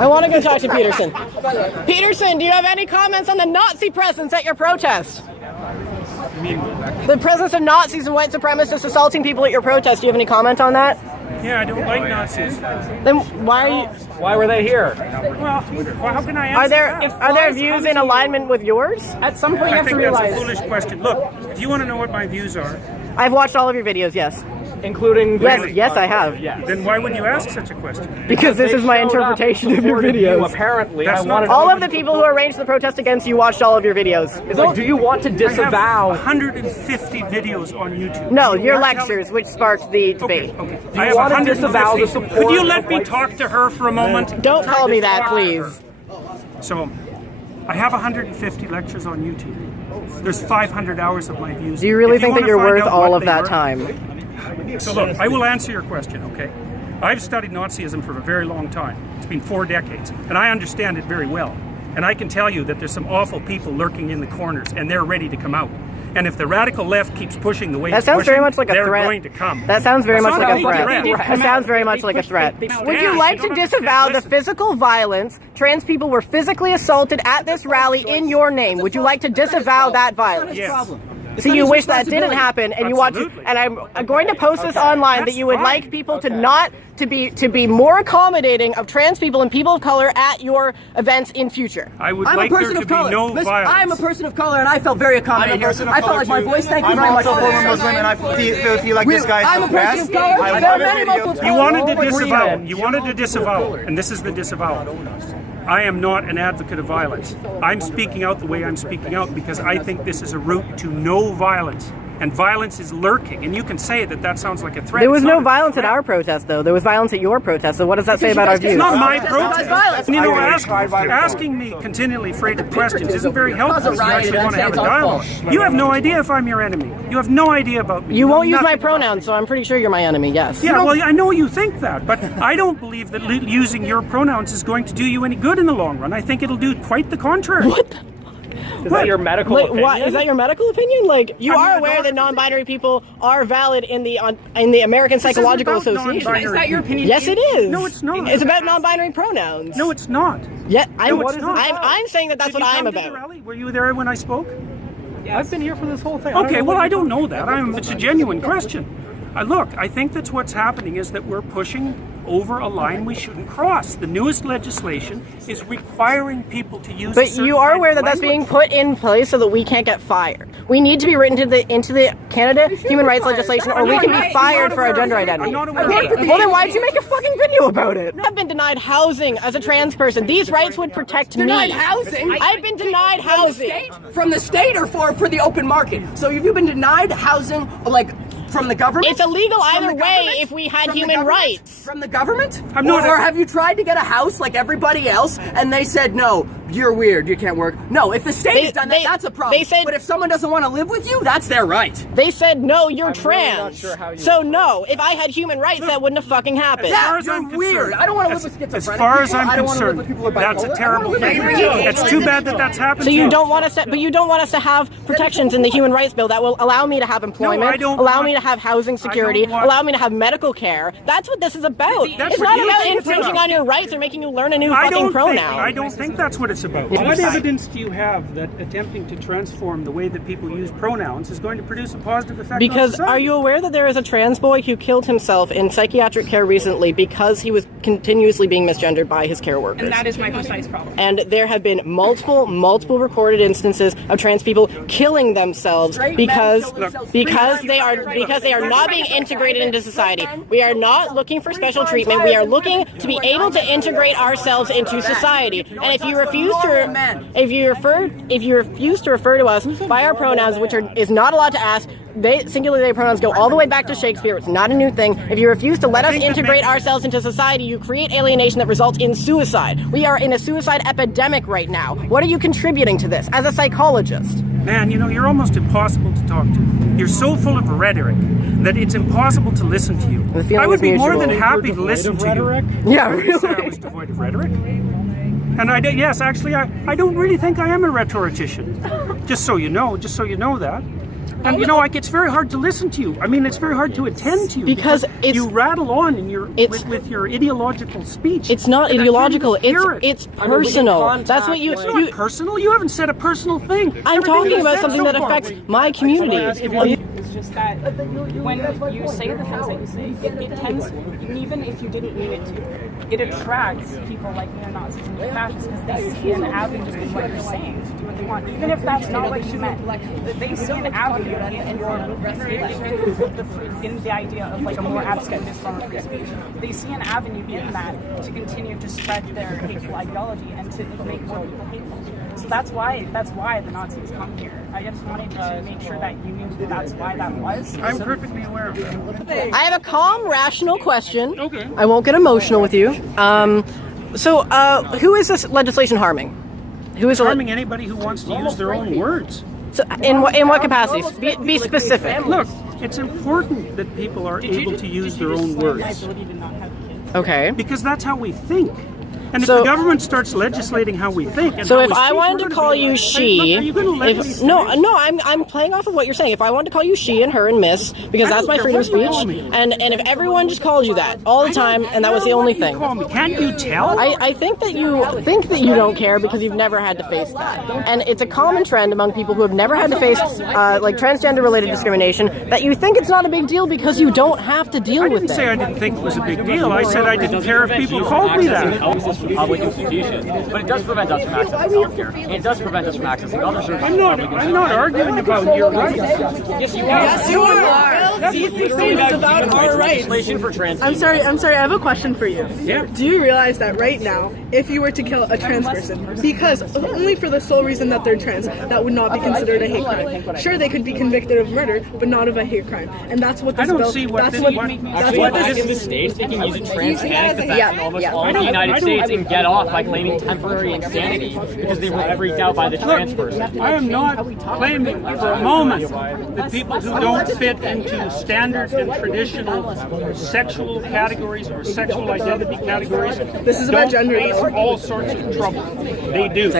I want to go talk to Peterson. Peterson, do you have any comments on the Nazi presence at your protest? The presence of Nazis and white supremacists assaulting people at your protest. Do you have any comment on that? Yeah, I don't like Nazis. Then why are you? Why were they here? Well, how can I answer Are there views in alignment with yours? At some point, you have to realize. That's a foolish question. Look, do you want to know what my views are? I've watched all of your videos. Yes. Including yes, I have. Yes. Then why would you ask such a question? Because this is my interpretation of your videos. Apparently, all of the people who arranged the protest against you watched all of your videos. Like, do you want to disavow? I have 150 videos on YouTube. No, your lectures, which sparked the debate. Okay. Do you want to disavow the support? Could you let me talk to her for a moment? Don't call me that, please. So, I have 150 lectures on YouTube. There's 500 hours of my views. Do you really think that you're worth all of that time? So look, I will answer your question, okay? I've studied Nazism for a very long time. It's been 4 decades, and I understand it very well. And I can tell you that there's some awful people lurking in the corners, and they're ready to come out. And if the radical left keeps pushing the way that sounds very much like a threat. They're going to come. That sounds very much like a threat. That sounds very much like a threat. Would you like to disavow the physical violence? Trans people were physically assaulted at this rally in your name. Would you like to disavow that violence? Yes. So you wish that didn't happen, and you want to, and I'm going to post this online that you would like people to not to be more accommodating of trans people and people of color at your events in future. I would like there to be no violence. I'm a person of color, and I felt very accommodating here. I felt like my voice. Thank you very much. I'm also a Muslim, and I feel like this guy I'm a person of color. I There are many Muslims. You wanted to disavow. You wanted to disavow, and this is the disavowal. I am not an advocate of violence. I'm speaking out the way I'm speaking out because I think this is a route to no violence. And violence is lurking. And you can say that that sounds like a threat. There was no violence at our protest, though. There was violence at your protest. So what does that say about our views? It's not my protest. You know, asking me continually freighted questions isn't very helpful if you actually want to have a dialogue. You have no idea if I'm your enemy. You have no idea about me. You won't use my pronouns, so I'm pretty sure you're my enemy, yes. Yeah, well, I know you think that, but I don't believe that using your pronouns is going to do you any good in the long run. I think it'll do quite the contrary. What the? Is that your medical opinion? What, is that your medical opinion? Like, you are aware that non-binary people are valid in the American Psychological Association. Is that your opinion? Yes, it is. No, it's not. It's about non-binary pronouns. No, it's not. Yeah, I'm saying that that's what I'm about. The rally? Were you there when I spoke? Yes. I've been here for this whole thing. Okay, well, I don't know that. It's a genuine question. Look, I think that's what's happening is that we're pushing over a line we shouldn't cross. The newest legislation is requiring people to use. But you are aware that that's being put in place so that we can't get fired. We need to be written into the Canada human rights legislation, or we can be fired for our gender identity. I'm not aware. Well, then why did you make a fucking video about it? I've been denied housing as a trans person. These rights would protect me. Denied housing? I've been denied housing. From the state or for the open market? So have you been denied housing, like, from the government? It's illegal either way if we had human rights. From the government? Or have you tried to get a house like everybody else and they said, no, you're weird, you can't work? No, if the state has done that, that's a problem. But if someone doesn't want to live with you, that's their right. They said, no, you're trans. Really sure so no, if I had human rights, that wouldn't have fucking happened. Yeah, you're weird. I don't want to live with schizophrenic As far as I'm concerned, that's a terrible thing. It's too bad that that's happened. So you don't want us to, but you don't want us to have protections in the human rights bill that will allow me to have employment, allow me to have housing security, allow me to have medical care. That's what this is about. It's not about infringing on your rights or making you learn a new fucking pronoun. I don't think that's what it's about. What evidence do you have that attempting to transform the way that people use pronouns is going to produce a positive effect on Because society? are you aware that there is a trans boy who killed himself in psychiatric care recently because he was continuously being misgendered by his care workers? And that is my precise problem. And there have been multiple recorded instances of trans people killing themselves because they are not being integrated into society. We are not looking for special treatment. We are looking to be able to integrate ourselves into society. And if you refuse to refer to us by our pronouns, which is not allowed to ask, singular they pronouns go all the way back to Shakespeare. It's not a new thing. If you refuse to let us integrate ourselves into society, you create alienation that results in suicide. We are in a suicide epidemic right now. What are you contributing to this as a psychologist? Man, you know, you're almost impossible to talk to. You're so full of rhetoric that it's impossible to listen to you. I would be more than happy to listen to you. Yeah, really. I was devoid of rhetoric. And I don't really think I am a rhetorician. Just so you know that. And you know, like, it's very hard to listen to you. I mean, it's very hard to attend to you because you rattle on in your with your ideological speech. It's not ideological. It's personal. That's what you. It's not personal. You haven't said a personal thing. I'm talking about something that affects my community. It's just that when you say the things that you say, it tends, even if you didn't mean it to, it attracts people like neo-Nazis and fascists because they see an avenue in what you're saying to do what they want, even if that's not what you meant. They see an avenue in the idea of like a more abstract form of free speech. They see an avenue in that to continue to spread their hateful ideology and to make more people hateful. So that's why the Nazis come here. I just wanted to make sure that you knew that's why that was. I'm perfectly aware of that. I have a calm, rational question. Okay. I won't get emotional with you. Who is this legislation harming? Who is harming anybody who wants to use their own words? So in what capacity? Be specific. Look, it's important that people are able to use their own words. Okay. Because that's how we think. And if the government starts legislating how we think, and so if I wanted to call you she, are you going to let me say? No, I'm playing off of what you're saying. If I wanted to call you she and her and miss, because that's my freedom of speech, and if everyone just called you that all the time, and that was the only thing, can't you tell? I think that you don't care because you've never had to face that, and it's a common trend among people who have never had to face like transgender related discrimination that you think it's not a big deal because you don't have to deal with it. I didn't say I didn't think it was a big deal. I said I didn't care if people called me that. Public institution, but it does prevent us from accessing healthcare. It does prevent us from accessing other services. I'm not arguing about your rights. Yes, you are. Yes, you are. It's about our rights. Legislation for trans. I'm sorry. I have a question for you. Yeah. Do you realize that right now, if you were to kill a trans person, because only for the sole reason that they're trans, that would not be considered a hate crime. Sure, they could be convicted of murder, but not of a hate crime. And that's what this bill. That's what this in the States, they can use a trans panic attack in almost all of the United States and get off by claiming temporary insanity because they were freaked out by the trans person. I am not claiming for a moment that people who don't fit into standard and traditional sexual categories or sexual identity categories this is about gender face all sorts of trouble. They do.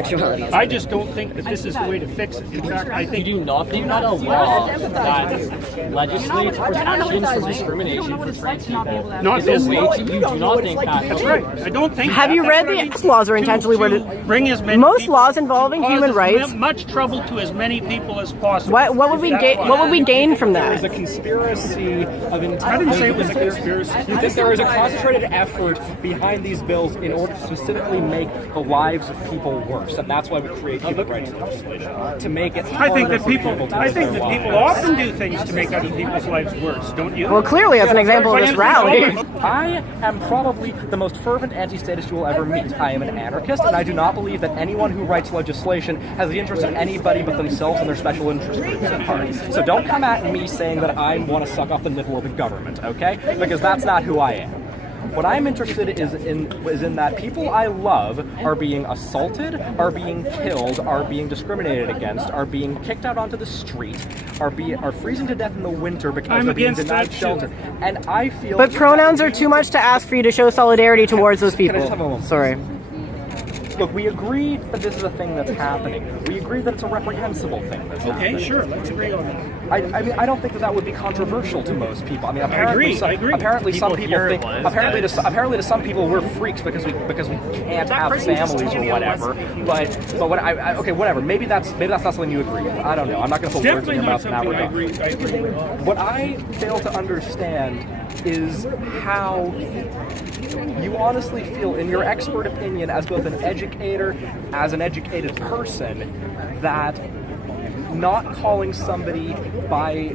I just don't think that this is the way to fix it. In fact, I think do you not a law that legislates protections from discrimination for trans people? Not this way. You do not think that. That's right. I don't think. Have you read the laws are intentionally worded? Bring as many most laws involving human rights. Much trouble to as many people as possible. What would we gain? What would we gain from that? There's a conspiracy of intent. I didn't say it was a conspiracy. You think there is a concentrated effort behind these bills in order to specifically make the lives of people worse, and that's why we create human rights legislation to make it. I think that people often do things to make other people's lives worse. Don't you? Well, clearly, as an example of this rally. I am probably the most fervent anti-statist you will ever meet. I am an anarchist, and I do not believe that anyone who writes legislation has the interest of anybody but themselves and their special interest groups at heart. So don't come at me saying that I want to suck off the nipple of the government, okay? Because that's not who I am. What I'm interested is in that people I love are being assaulted, are being killed, are being discriminated against, are being kicked out onto the street, are freezing to death in the winter because they're being denied shelter. And I feel. But pronouns are too much to ask for you to show solidarity towards those people. Can I just have a moment? Sorry. Look, we agree that this is a thing that's happening. We agree that it's a reprehensible thing that's happening. Okay, sure, let's agree on that. I mean, I don't think that would be controversial to most people. I mean, apparently, I agree. Apparently, some people think. Apparently, to some people, we're freaks because we can't have families or whatever. But what okay, whatever. Maybe that's not something you agree with. I don't know. I'm not going to put words in your mouth in that regard. I agree. What I fail to understand is how you honestly feel, in your expert opinion, as both an educator, as an educated person, that not calling somebody by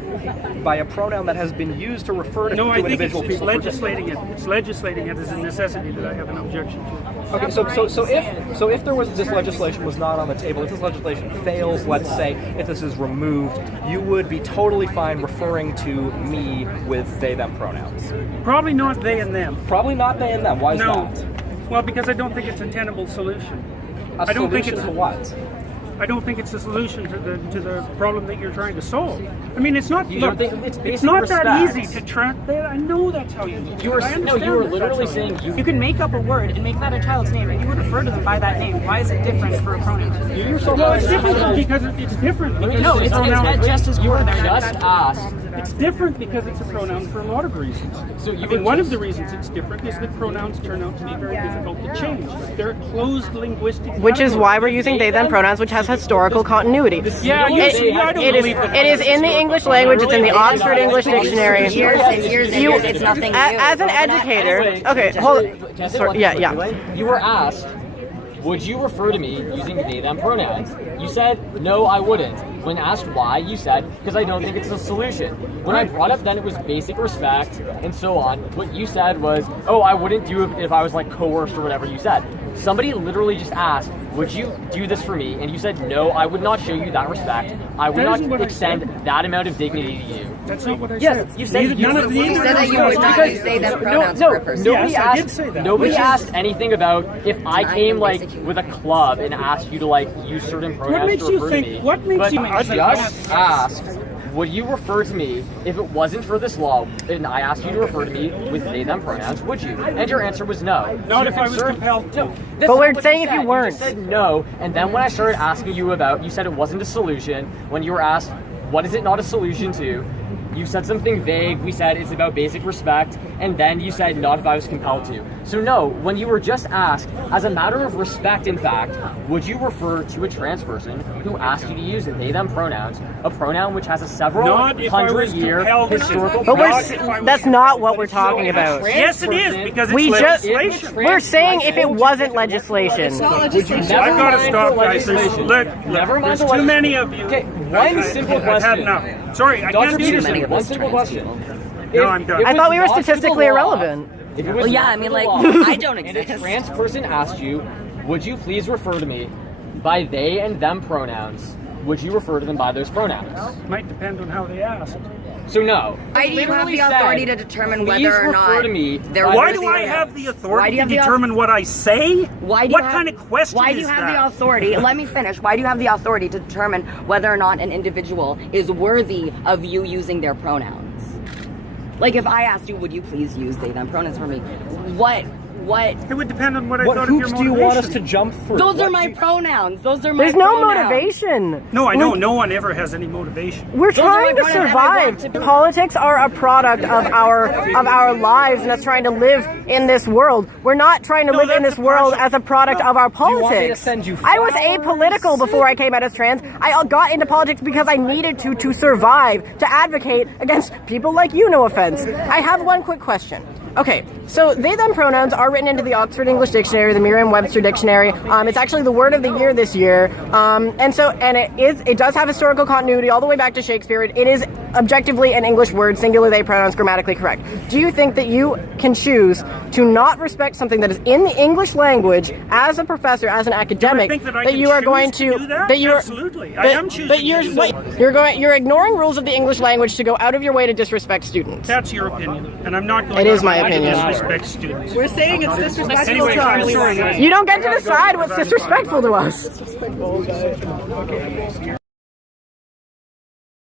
a pronoun that has been used to refer to individual people. It's legislating it as a necessity that I have an objection to. Okay, so if there was this legislation was not on the table, if this legislation fails, let's say, if this is removed, you would be totally fine referring to me with they them pronouns. Probably not they and them. Probably not they and them. Why is that? Well, because I don't think it's a tenable solution. I don't think it's a what? I don't think it's a solution to the problem that you're trying to solve. I mean, it's not. Look, it's not that easy to track that. I know that's how you. You were literally saying you can make up a word and make that a child's name, and you would refer to them by that name. Why is it different for a pronoun? Well, it's different because it's different. No, it's just as core. Just asked. It's different because it's a pronoun for a lot of reasons. So one of the reasons it's different is that pronouns turn out to be very difficult to change. They're a closed linguistic. Which is why we're using they them pronouns, which has historical continuity. Yeah, it is in the English language. It's in the Oxford English Dictionary. Years and years and years. It's nothing new. As an educator, okay, hold on. Sorry, yeah. You were asked, would you refer to me using they them pronouns? You said, no, I wouldn't. When asked why, you said, because I don't think it's a solution. When I brought up then it was basic respect and so on, what you said was, oh, I wouldn't do it if I was like coerced or whatever you said. Somebody literally just asked, would you do this for me? And you said, no, I would not show you that respect. I would not extend that amount of dignity to you. That's not what I said. Yes, you said you said that you would not use they them pronouns for a person. Nobody asked anything about if I came like with a club and asked you to like use certain pronouns to refer to me. What makes you I just asked, would you refer to me if it wasn't for this law and I asked you to refer to me with they them pronouns, would you? And your answer was no. Not if I was compelled to. No, but we're saying if you weren't. You said no, and then when I started asking you about, you said it wasn't a solution. When you were asked, what is it not a solution to? You said something vague. We said it's about basic respect, and then you said not if I was compelled to. So no, when you were just asked, as a matter of respect, in fact, would you refer to a trans person who asked you to use they them pronouns, a pronoun which has a several hundred-year historical? But that's not what we're talking about. Yes, it is because it's legislation. We're saying if it wasn't legislation. It's not legislation. I've got to stop, guys. There's too many of you. Okay, one simple question. I've had enough. Sorry, I can't do this. One simple question. No, I'm done. I thought we were statistically irrelevant. Well, yeah, I mean, like, I don't exist. And a trans person asked you, would you please refer to me by they and them pronouns? Would you refer to them by those pronouns? Might depend on how they asked. So no. Why do you have the authority to determine whether or not Why do I have the authority to determine what I say? What kind of question is that? Why do you have the authority? Let me finish. Why do you have the authority to determine whether or not an individual is worthy of you using their pronouns? Like, if I asked you, would you please use they them pronouns for me? What? It would depend on what I What thought of your hoops motivation. do you want us to jump through? Those are my pronouns. Those are my There's no pronouns. motivation. No, I know. No one ever has any motivation. We're trying to survive. Politics are a product of our lives and us trying to live in this world. We're not trying to live in this world as a product of our politics. I was apolitical before I came out as trans. I got into politics because I needed to survive, to advocate against people like you, no offense. I have one quick question. Okay, so they them pronouns are written into the Oxford English Dictionary, the Merriam-Webster Dictionary. It's actually the word of the year this year, and it does have historical continuity all the way back to Shakespeare. It is objectively an English word, singular they pronouns, grammatically correct. Do you think that you can choose to not respect something that is in the English language as a professor, as an academic, that you are going to that you are absolutely? I am choosing. But you're ignoring rules of the English language to go out of your way to disrespect students. That's your opinion, and I'm not going. It is my opinion. Disrespect students. We're saying it's disrespectful Anyway, to I'm us. sorry. You don't get to decide what's disrespectful to us. Disrespectful, guys.